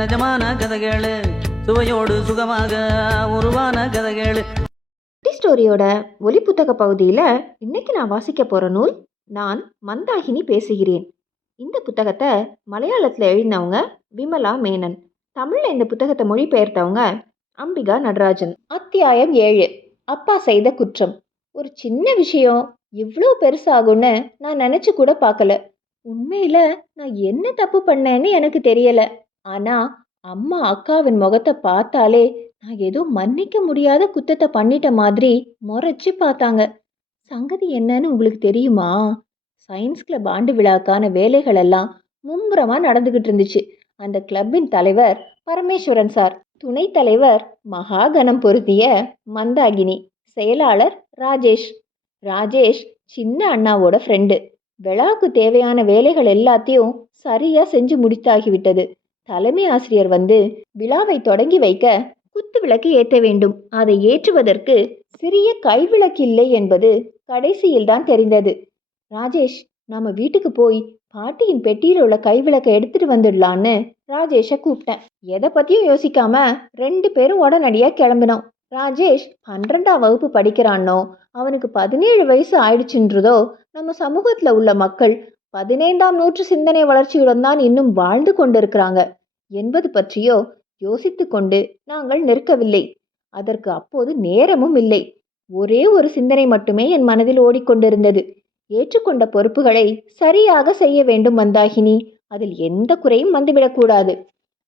நிஜமான கதைகளு சுவையோடு சுகமாக உருவான கதைகளு. ஸ்டோரியோட ஒலி புத்தக பகுதியில் இன்னைக்கு நான் வாசிக்க போகிற நூல் நான் மந்தாகினி பேசுகிறேன். இந்த புத்தகத்தை மலையாளத்தில் எழுதினவங்க விமலா மேனன். தமிழில் இந்த புத்தகத்தை மொழிபெயர்த்தவங்க அம்பிகா நடராஜன். அத்தியாயம் 7, அப்பா செய்த குற்றம். ஒரு சின்ன விஷயம் இவ்வளோ பெருசாகும்னு நான் நினச்சி கூட பார்க்கல. உண்மையில் நான் என்ன தப்பு பண்ணேன்னு எனக்கு தெரியல. ஆனால் அம்மா அக்காவின் முகத்தை பார்த்தாலே நான் ஏதோ மன்னிக்க முடியாத குத்தத்தை பண்ணிட்ட மாதிரி முறைச்சி பார்த்தாங்க. சங்கதி என்னன்னு உங்களுக்கு தெரியுமா? சயின்ஸ் கிளப் ஆண்டு விழாக்கான வேலைகள் எல்லாம் மும்முரமாக நடந்துக்கிட்டு இருந்துச்சு. அந்த கிளப்பின் தலைவர் பரமேஸ்வரன் சார், துணைத் தலைவர் மகாகணம் பொருத்திய மந்தாகினி, செயலாளர் ராஜேஷ். ராஜேஷ் சின்ன அண்ணாவோட ஃப்ரெண்டு. விழாவுக்கு தேவையான வேலைகள் எல்லாத்தையும் சரியாக செஞ்சு முடித்தாகிவிட்டது. தலைமை ஆசிரியர் வந்து விழாவை தொடங்கி வைக்க குத்து விளக்கு ஏற்ற வேண்டும். அதை ஏற்றுவதற்கு சிறிய கைவிளக்கு இல்லை என்பது கடைசியில் தான் தெரிந்தது. ராஜேஷ், நம்ம வீட்டுக்கு போய் பாட்டியின் பெட்டியில் உள்ள கைவிளக்கை எடுத்துட்டு வந்துடலான்னு ராஜேஷை கூப்பிட்டேன். எதை பற்றியும் யோசிக்காம 2 பேரும் உடனடியாக கிளம்பினோம். ராஜேஷ் 12ஆம் வகுப்பு படிக்கிறானோ, அவனுக்கு 17 வயசு ஆயிடுச்சுன்றதோ, நம்ம சமூகத்தில் உள்ள மக்கள் 15ஆம் நூற்று சிந்தனை வளர்ச்சியுடன் தான் இன்னும் வாழ்ந்து கொண்டிருக்கிறாங்க என்பது பற்றியோ யோசித்து கொண்டு நாங்கள் நிற்கவில்லை. அதற்கு அப்போது நேரமும் இல்லை. ஒரே ஒரு சிந்தனை மட்டுமே என் மனதில் ஓடிக்கொண்டிருந்தது. ஏற்றுக்கொண்ட பொறுப்புகளை சரியாக செய்ய வேண்டும் மந்தாகினி. அதில் எந்த குறையும் வந்துவிடக்கூடாது.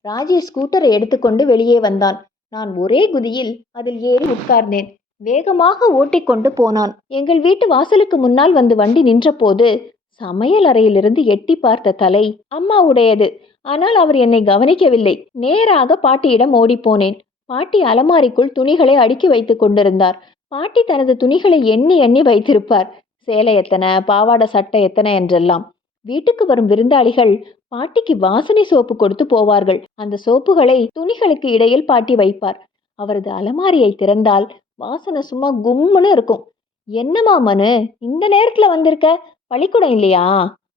ராஜேஷ் ஸ்கூட்டரை எடுத்துக்கொண்டு வெளியே வந்தான். நான் ஒரே குதியில் அதில் ஏறி உட்கார்ந்தேன். வேகமாக ஓட்டிக்கொண்டு போனான். எங்கள் வீட்டு வாசலுக்கு முன்னால் வந்து வண்டி நின்றபோது சமையல் அறையிலிருந்து எட்டி பார்த்த தலை அம்மாவுடையது. ஆனால் அவர் என்னை கவனிக்கவில்லை. நேராக பாட்டியிடம் ஓடிப்போனேன். பாட்டி அலமாரிக்குள் துணிகளை அடுக்கி வைத்து கொண்டிருந்தார். பாட்டி தனது துணிகளை எண்ணி எண்ணி வைத்திருப்பார். சேலை எத்தனை, பாவாடை சட்டை எத்தனை என்றெல்லாம். வீட்டுக்கு வரும் விருந்தாளிகள் பாட்டிக்கு வாசனை சோப்பு கொடுத்து போவார்கள். அந்த சோப்புகளை துணிகளுக்கு இடையில் பாட்டி வைப்பார். அவரது அலமாரியை திறந்தால் வாசனை சும்மா கும்முன்னு இருக்கும். என்னம்மா மனு, இந்த நேரத்துல வந்திருக்க? பள்ளிக்கூடம் இல்லையா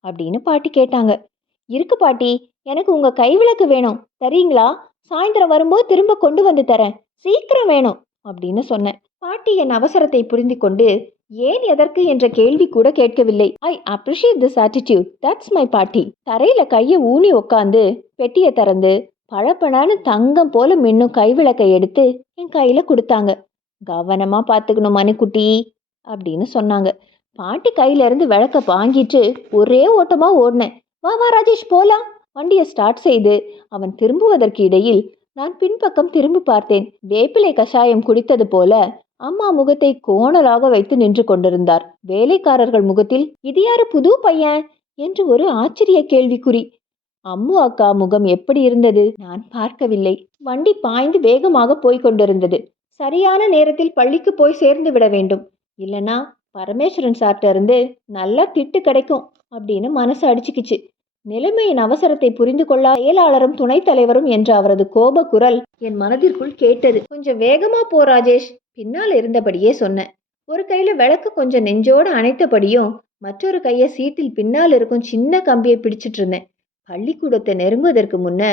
அப்படின்னு பாட்டி கேட்டாங்க. இருக்கு பாட்டி, எனக்கு உங்க கைவிளக்கு வேணும், தரீங்களா? சாயந்தரம் வரும்போது திரும்ப கொண்டு வந்து தரேன், சீக்கிரம் வேணும் அப்படின்னு சொன்னேன். பாட்டி என் அவசரத்தை புரிந்து கொண்டு ஏன் எதற்கு என்ற கேள்வி கூட கேட்கவில்லை. I appreciate this attitude, that's my பாட்டி. தரையில கையை ஊனி உக்காந்து பெட்டியை திறந்து பழப்பழான்னு தங்கம் போல மின்னும் கைவிளக்கை எடுத்து என் கையில கொடுத்தாங்க. கவனமா பார்த்துக்கணும் மனுக்குட்டி அப்படின்னு சொன்னாங்க. பாட்டி கையில இருந்து விளக்க வாங்கிட்டு ஒரே ஓட்டமா ஓடினேன். வா வா ராஜேஷ் போலாம். வண்டியை ஸ்டார்ட் செய்து அவன் திரும்புவதற்கு இடையில் நான் பின்பக்கம் திரும்பி பார்த்தேன். வேப்பிலை கஷாயம் குடித்தது போல அம்மா முகத்தை கோணலாக வைத்து நின்று கொண்டிருந்தார். வேலைக்காரர்கள் முகத்தில் இது யாரு புது பையன் என்று ஒரு ஆச்சரிய கேள்விக்குறி. அம்மு அக்கா முகம் எப்படி இருந்தது நான் பார்க்கவில்லை. வண்டி பாய்ந்து வேகமாக போய்கொண்டிருந்தது. சரியான நேரத்தில் பள்ளிக்கு போய் சேர்ந்து விட வேண்டும். இல்லைன்னா பரமேஸ்வரன் சார்ட்ட இருந்து நல்லா திட்டு கிடைக்கும் அப்படின்னு மனசு அடிச்சுக்கிச்சு. நிலைமையின் அவசரத்தை புரிந்து கொள்ள செயலாளரும் துணைத் தலைவரும் என்ற அவரது கோப குரல் என் மனதிற்குள் கேட்டது. கொஞ்சம் வேகமா போ ராஜேஷ், பின்னால் இருந்தபடியே சொன்னேன். ஒரு கையில விளக்கு கொஞ்சம் நெஞ்சோடு அணைத்தபடியும் மற்றொரு கையை சீட்டில் பின்னால் இருக்கும் சின்ன கம்பியை பிடிச்சிட்டு இருந்தேன். பள்ளிக்கூடத்தை நெருங்குவதற்கு முன்ன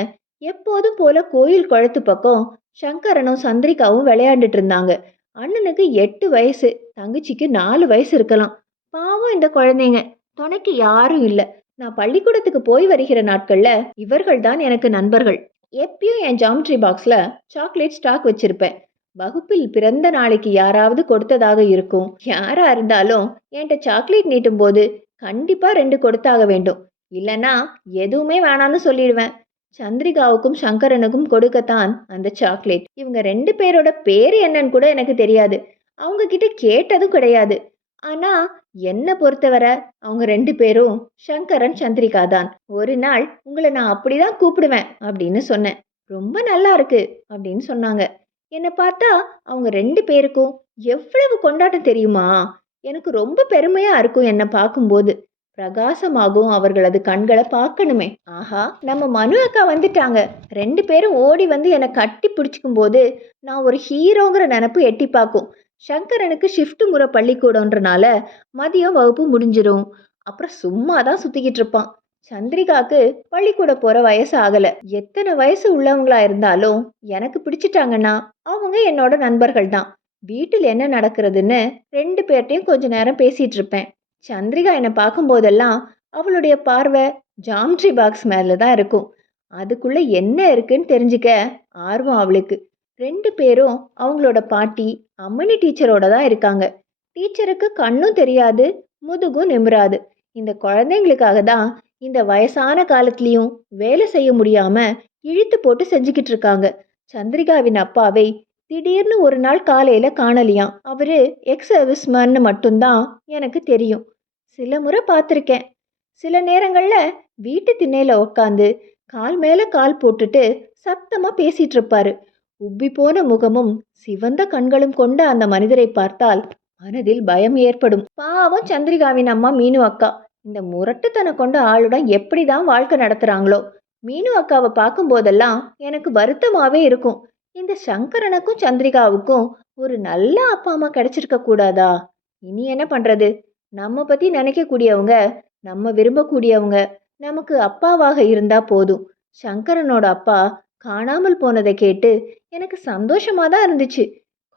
எப்போதும் போல கோயில் குளத்து பக்கம் சங்கரனும் சந்திரிகாவும் விளையாண்டுட்டு இருந்தாங்க. அண்ணனுக்கு 8 வயசு, தங்கச்சிக்கு 4 வயசு இருக்கலாம். பாவம் இந்த குழந்தைங்க, துணைக்கு யாரும் இல்லை. நான் பள்ளிக்கூடத்துக்கு போய் வருகிற நாட்கள்ல இவர்கள் தான் எனக்கு நண்பர்கள். எப்பயும் என் ஜாமெட்ரி பாக்ஸ்ல சாக்லேட் ஸ்டாக் வச்சிருப்பேன். வகுப்பில் பிறந்த நாளைக்கு யாராவது கொடுத்ததாக இருக்கும். யாரா இருந்தாலும் என்கிட்ட சாக்லேட் நீட்டும் போது கண்டிப்பா 2 கொடுத்தாக வேண்டும். இல்லைன்னா எதுவுமே வேணான்னு சொல்லிடுவேன். சந்திரிகாவுக்கும் சங்கரனுக்கும் கொடுக்கத்தான் அந்த சாக்லேட். இவங்க 2 பேரோட பேர் என்னன்னு கூட எனக்கு தெரியாது. அவங்க கிட்ட கேட்டதும் கிடையாது. ஆனா என்னை பொறுத்தவரை அவங்க 2 பேரும் சங்கரன் சந்திரிகா தான். ஒரு நாள் உங்களை நான் அப்படிதான் கூப்பிடுவேன் அப்படின்னு சொன்னேன். ரொம்ப நல்லா இருக்கு அப்படின்னு சொன்னாங்க. என்னை பார்த்தா அவங்க 2 பேருக்கும் எவ்வளவு கொண்டாட்டம் தெரியுமா? எனக்கு ரொம்ப பெருமையா இருக்கும் என்னை பார்க்கும்போது. பிரகாசமாகும் அவர்களது கண்களை பார்க்கணுமே. ஆஹா, நம்ம மனு அக்கா வந்துட்டாங்க. 2 பேரும் ஓடி வந்து என்னை கட்டி பிடிச்சிக்கும் போது நான் ஒரு ஹீரோங்கிற நினப்பு எட்டி பார்க்கும். சங்கரனுக்கு ஷிஃப்ட் முறை பள்ளிக்கூடன்றனால மதியம் வகுப்பு முடிஞ்சிடும். அப்புறம் சும்மா தான் சுற்றிக்கிட்டு இருப்பான். சந்திரிகாக்கு பள்ளிக்கூட போற வயசு ஆகல. எத்தனை வயசு உள்ளவங்களா இருந்தாலும் எனக்கு பிடிச்சிட்டாங்கன்னா அவங்க என்னோட நண்பர்கள் தான். வீட்டில் என்ன நடக்கிறதுன்னு 2 பேர்ட்டையும் கொஞ்ச நேரம் பேசிட்டு இருப்பேன். சந்திரிகா என்னை பார்க்கும்போதெல்லாம் அவளுடைய பார்வை ஜாமெட்ரி பாக்ஸ் மேல தான் இருக்கும். அதுக்குள்ள என்ன இருக்குன்னு தெரிஞ்சுக்க ஆர்வம் அவளுக்கு. 2 பேரும் அவங்களோட பாட்டி அம்மனி டீச்சரோட தான் இருக்காங்க. டீச்சருக்கு கண்ணும் தெரியாது, முதுகும் நிமிராது. இந்த குழந்தைங்களுக்காக தான் இந்த வயசான காலத்துலயும் வேலை செய்ய முடியாம இழுத்து போட்டு செஞ்சுக்கிட்டு இருக்காங்க. சந்திரிகாவின் அப்பாவை திடீர்னு ஒரு நாள் காலையில காணலியாம். அவரு எக்ஸ் சர்வீஸ்மேன்னு மட்டும்தான் எனக்கு தெரியும். சில முறை பார்த்துருக்கேன். சில நேரங்கள்ல வீட்டு திண்ணையில உட்காந்து கால் மேல கால் போட்டுட்டு சத்தமா பேசிட்டு இருப்பாரு. உப்பி போன முகமும் சிவந்த கண்களும் கொண்ட அந்த மனிதரை பார்த்தால் மனதில் பயம் ஏற்படும். பாவம் சந்திரிகாவின் அம்மா மீனு அக்கா. இந்த முரட்டுத்தனம் கொண்ட ஆளுடன் எப்படிதான் வாழ்க்கை நடத்துறாங்களோ. மீனு அக்காவை பார்க்கும் போதெல்லாம் எனக்கு வருத்தமாவே இருக்கும். இந்த சங்கரனுக்கும் சந்திரிகாவுக்கும் ஒரு நல்ல அப்பா அம்மா கிடைச்சிருக்க கூடாதா? இனி என்ன பண்றது? நம்ம பத்தி நினைக்கக்கூடியவங்க, நம்ம விரும்பக்கூடியவங்க நமக்கு அப்பாவாக இருந்தா போதும். சங்கரனோட அப்பா காணாமல் போனதை கேட்டு எனக்கு சந்தோஷமா தான் இருந்துச்சு.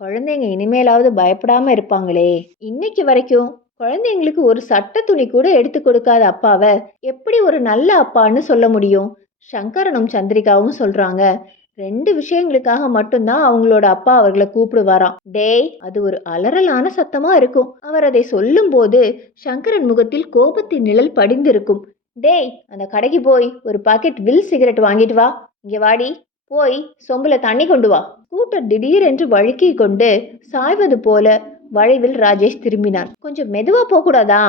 குழந்தைங்க இனிமேலாவது பயப்படாம இருப்பாங்களே. இன்னைக்கு வரைக்கும் குழந்தைங்களுக்கு ஒரு சட்டை துணி கூட எடுத்து கொடுக்காத அப்பாவை எப்படி ஒரு நல்ல அப்பான்னு சொல்ல முடியும்? சங்கரனும் சந்திரிகாவும் சொல்றாங்க, 2 விஷயங்களுக்காக மட்டும்தான் அவங்களோட அப்பா அவர்களை கூப்பிடுவாராம். டேய், அது ஒரு அலறலான சத்தமா இருக்கும். அவர் அதை சொல்லும் போது சங்கரன் முகத்தில் கோபத்தின் நிழல் படிந்திருக்கும். டேய், அந்த கடைக்கு போய் ஒரு பாக்கெட் வில் சிகரெட் வாங்கிட்டு வா. இங்க வாடி, போய் சொம்புல தண்ணி கொண்டு வா. ஸ்கூட்டர் திடீரென்று வழுக்கி கொண்டு சாய்வது போல வளைவில் ராஜேஷ் திரும்பினான். கொஞ்சம் மெதுவா போகக்கூடாதா?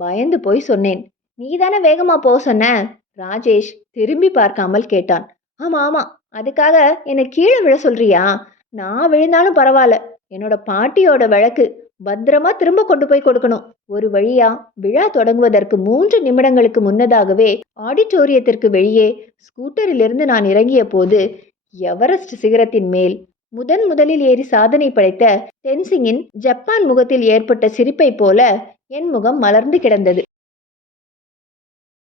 பயந்து போய் சொன்னேன். நீ தானே வேகமா போக சொன்ன? ராஜேஷ் திரும்பி பார்க்காமல் கேட்டான். ஆமா ஆமா, அதுக்காக என்னை கீழே விழ சொல்றியா? நான் விழுந்தாலும் பரவாயில்ல. என்னோட பாட்டியோட விளக்கு பத்திரமா திரும்ப கொண்டு போய் கொடுக்கணும். ஒரு வழியா விழா தொடங்குவதற்கு 3 நிமிடங்களுக்கு முன்னதாகவே ஆடிட்டோரியத்திற்கு வெளியே ஸ்கூட்டரிலிருந்து நான் இறங்கிய போது எவரெஸ்ட் சிகரத்தின் மேல் முதலில் ஏறி சாதனை படைத்த தென்சிங்கின் ஜப்பான் முகத்தில் ஏற்பட்ட சிரிப்பை போல என் முகம் மலர்ந்து கிடந்தது.